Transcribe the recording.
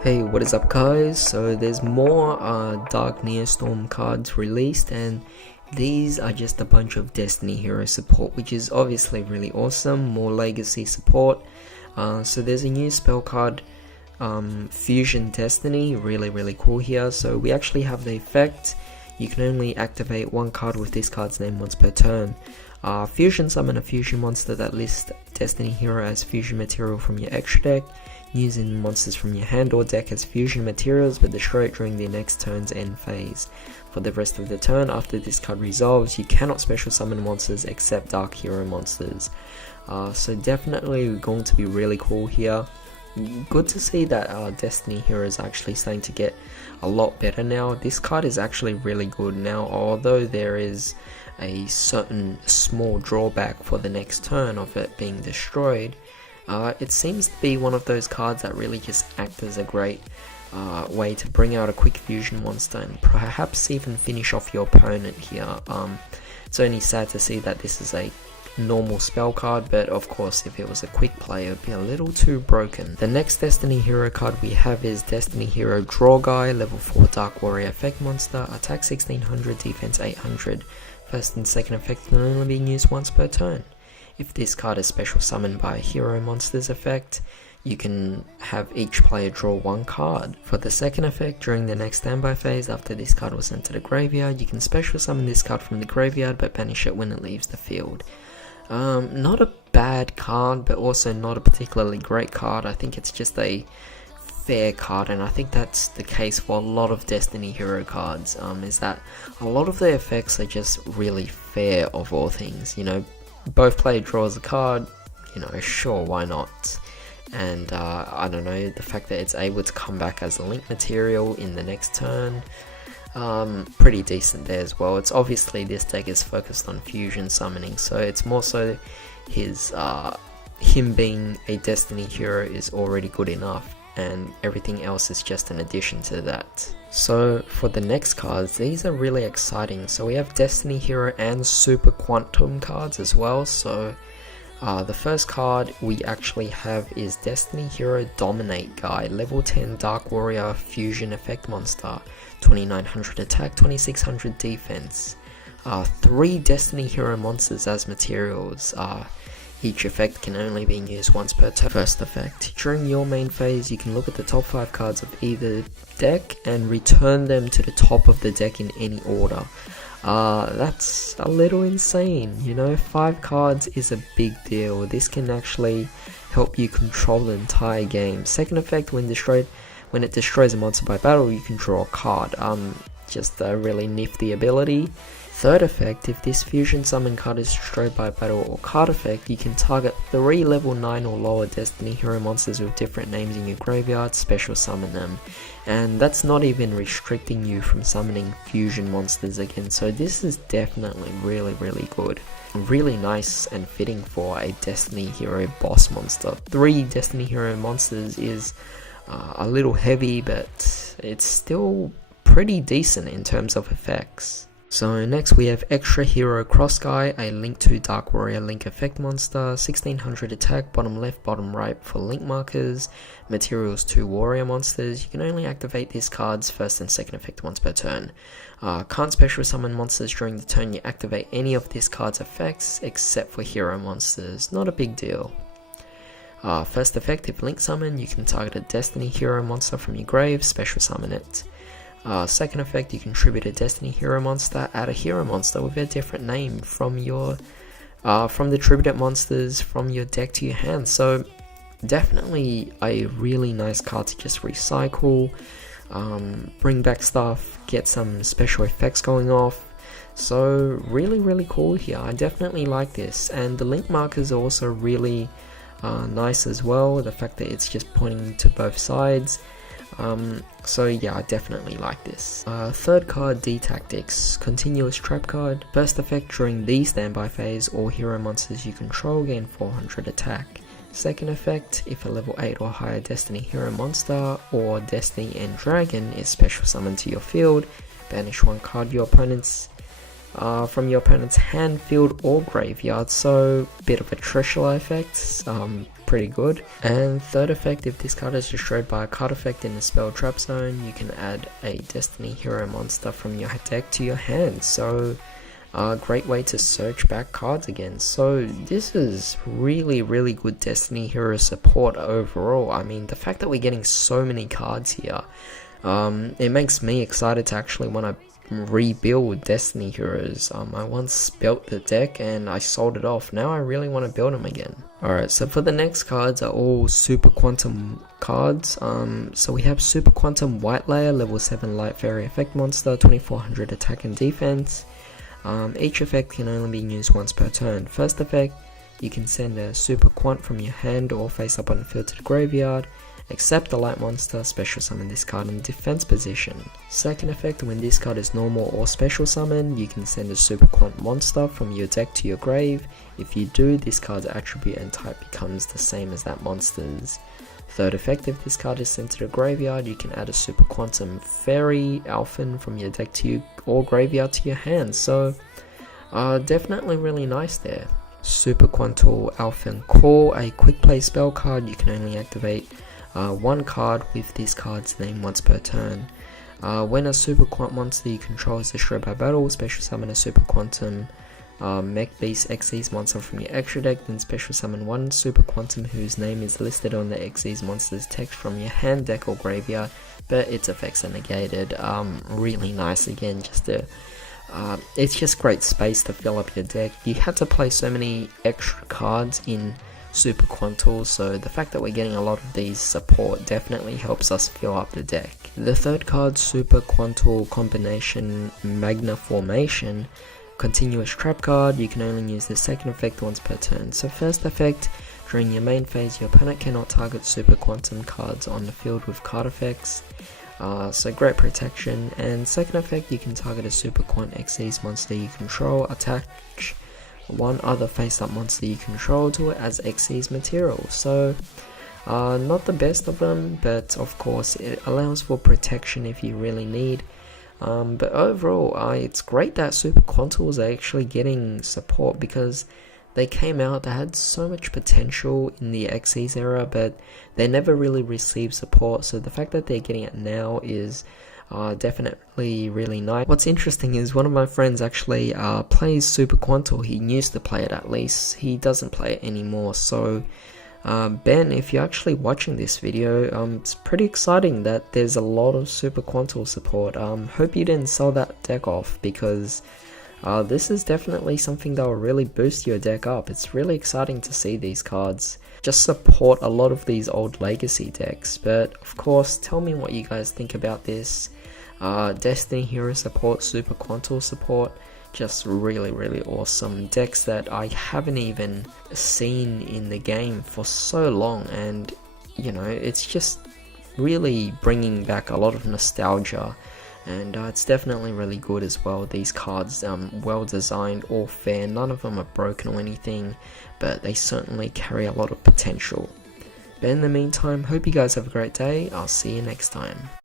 Hey, what is up guys? So there's more Dark Neostorm cards released, and these are just a bunch of Destiny Hero support, which is obviously really awesome. More legacy support. So there's a new spell card, Fusion Destiny, really cool here. So we actually have the effect. You can only activate one card with this card's name once per turn. Fusion summon a fusion monster that lists Destiny Hero as fusion material from your extra deck, using monsters from your hand or deck as fusion materials, but destroy it during the next turn's end phase. For the rest of the turn after this card resolves, you cannot special summon monsters except Dark Hero monsters. So definitely going to be really cool here. Good to see that Destiny Hero is actually starting to get a lot better now. This card is actually really good now, although there is a certain small drawback for the next turn of it being destroyed. It seems to be one of those cards that really just act as a great way to bring out a quick fusion monster and perhaps even finish off your opponent here. It's only sad to see that this is a normal spell card, but of course if it was a quick play it would be a little too broken. The next Destiny Hero card we have is Destiny Hero Draw Guy, level 4 Dark Warrior effect monster, attack 1600, defense 800. First and second effect can only be used once per turn. If this card is special summoned by a hero monster's effect, you can have each player draw one card. For the second effect, during the next standby phase after this card was sent to the graveyard, you can special summon this card from the graveyard but banish it when it leaves the field. Not a bad card, but also not a particularly great card. I think it's just a fair card, and I think that's the case for a lot of Destiny Hero cards, is that a lot of their effects are just really fair of all things. You know, both player draws a card, you know, sure, why not? And I don't know, the fact that it's able to come back as a link material in the next turn, pretty decent there as well. It's obviously this deck is focused on fusion summoning, so it's more so his him being a Destiny Hero is already good enough, and everything else is just an addition to that. So for the next cards, these are really exciting. So we have Destiny Hero and Super Quantum cards as well. So the first card we actually have is Destiny Hero Dominate Guy, level 10 Dark Warrior fusion effect monster, 2900 attack, 2600 defense. 3 Destiny Hero monsters as materials. Each effect can only be used once per turn. First effect. During your main phase, you can look at the top 5 cards of either deck and return them to the top of the deck in any order. That's a little insane, you know, 5 cards is a big deal. This can actually help you control the entire game. Second effect, when it destroys a monster by battle, you can draw a card. Just a really nifty ability. Third effect, if this fusion summon card is destroyed by battle or card effect, you can target 3 level 9 or lower Destiny Hero monsters with different names in your graveyard, special summon them. And that's not even restricting you from summoning fusion monsters again, so this is definitely really good. Really nice and fitting for a Destiny Hero boss monster. 3 Destiny Hero monsters is a little heavy, but it's still pretty decent in terms of effects. So next we have Extra Hero Cross Guy, a Link 2 Dark Warrior Link effect monster, 1600 attack, bottom left, bottom right for link markers, materials 2 warrior monsters. You can only activate these cards first and second effect once per turn. Can't special summon monsters during the turn you activate any of this card's effects except for hero monsters, not a big deal. First effect, if link summon, you can target a Destiny Hero monster from your grave, special summon it. Second effect, you contribute a Destiny Hero monster, add a hero monster with a different name from your from the tributed monsters from your deck to your hand. So definitely a really nice card to just recycle, bring back stuff, get some special effects going off. So really cool here. I definitely like this, and the link markers are also really nice as well. The fact that it's just pointing to both sides. So yeah, I definitely like this. Third card, D-Tactics, continuous trap card. First effect, during the standby phase, all hero monsters you control gain 400 attack. Second effect, if a level 8 or higher Destiny Hero monster or Destiny End Dragon is special summoned to your field, banish one card from your opponent's hand, field or graveyard. So bit of a Trishula effect, pretty good. And third effect, if this card is destroyed by a card effect in the spell trap zone, you can add a Destiny Hero monster from your deck to your hand. So a great way to search back cards again. So this is really good Destiny Hero support overall. I mean, the fact that we're getting so many cards here, it makes me excited to actually want to rebuild Destiny Heroes. I once built the deck and I sold it off. Now I really want to build them again. Alright, so for the next cards are all Super Quantum cards. So we have Super Quantum White Layer, level 7 Light Fairy effect monster, 2400 attack and defense. Each effect can only be used once per turn. First effect, you can send a Super Quant from your hand or face up on the field to the graveyard. Except the light monster, special summon this card in defense position. Second effect, when this card is normal or special summon, you can send a Super Quant monster from your deck to your grave. If you do, this card's attribute and type becomes the same as that monster's. Third effect, if this card is sent to the graveyard, you can add a Super Quantum Fairy Alphen from your deck to you or graveyard to your hand. So definitely really nice there. Super Quantal Alphen Core, a quick play spell card. You can only activate one card with this card's name once per turn. When a Super Quant monster you control is destroyed by battle, special summon a Super Quantum Mech Beast Xyz monster from your extra deck, then special summon one Super Quantum whose name is listed on the Xyz monster's text from your hand, deck or graveyard, but its effects are negated. Really nice again, it's just great space to fill up your deck. You had to play so many extra cards in Super Quantal, so the fact that we're getting a lot of these support definitely helps us fill up the deck. The third card, Super Quantal Combination Magna Formation, continuous trap card. You can only use the second effect once per turn. So first effect, during your main phase, your opponent cannot target Super Quantum cards on the field with card effects. So great protection. And second effect, you can target a Super Quant Xyz monster you control, attach one other face-up monster you control to it as Xyz material. So not the best of them, but of course it allows for protection if you really need. But overall, it's great that Super Quantals are actually getting support, because they came out, they had so much potential in the Xyz era, but they never really received support. So the fact that they're getting it now is definitely really nice. What's interesting is one of my friends actually plays Super Quantal. He used to play it, at least. He doesn't play it anymore. So Ben, if you're actually watching this video, it's pretty exciting that there's a lot of Super Quantal support. Hope you didn't sell that deck off, because this is definitely something that will really boost your deck up. It's really exciting to see these cards just support a lot of these old legacy decks. But of course, tell me what you guys think about this. Destiny Hero support, Super Quantal support, just really awesome decks that I haven't even seen in the game for so long, and you know, it's just really bringing back a lot of nostalgia. And it's definitely really good as well. These cards, well designed, all fair, none of them are broken or anything, but they certainly carry a lot of potential. But in the meantime, hope you guys have a great day. I'll see you next time.